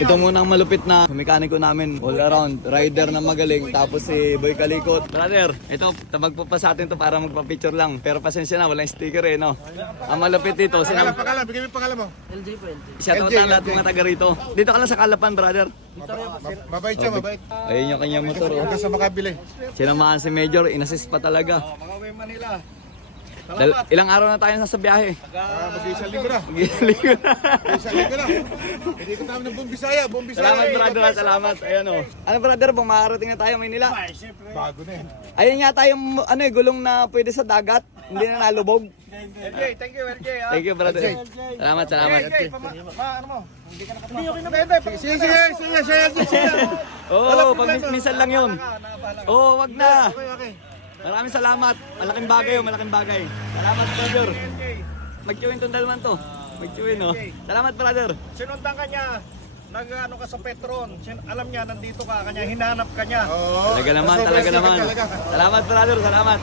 Ito muna ang malupit na mekaniko namin, all around, rider na magaling, tapos si Boy Kalikot. Brother, ito, magpupa sa atin to para magpa-picture lang. Pero pasensya na, walang sticker eh, no? Ang malupit dito, Pangalan, bigyan mo yung pangalan mo. LJ po, LJ. shoutout na lahat mga taga rito. Dito ka lang sa Kalapan, brother. Mabait siya, mabait. Ayun yung kanyang motor. Oh. Hanggang sa makabili. Sinamahan si Major, inassist pa talaga. Makauwi Manila. Ilang araw na tayo nasa biyahe. Mag-isang linggo na. Giling na. Isang linggo na. Hindi ko namin ng buong Bisaya. Buong Bisaya. Salamat brother, salamat. Ayan o. Ano brother, bang makarating na tayo Maynila? Bago na yan. Ayun yata yung ano, gulong na pwede sa dagat. Hindi na nalubog. LJ, thank you LJ. Thank you brother. Salamat, salamat. Ano mo? Hindi ka nakapagod. Sige. Oo, pag minsan lang yun. Oo, wag na. Okay. Maraming salamat. Malaking bagay oh, malaking bagay. Salamat brother. Mag-join tong dalman to. Mag-join oh. Salamat brother. Sinundan ka niya, nag-ano ka sa Petron, alam niya nandito ka, kanya hinanap ka niya. Talaga naman, talaga naman. Salamat brother, salamat.